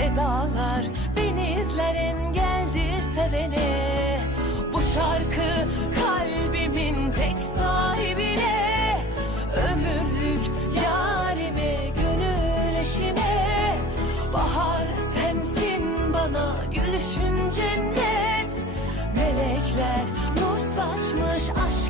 Ne dağlar, denizler engeldir sevene. Bu şarkı kalbimin tek sahibine. Ömürlük yarime, gönül eşime. Bahar sensin bana gülüşün cennet. Melekler nur saçmış aşkım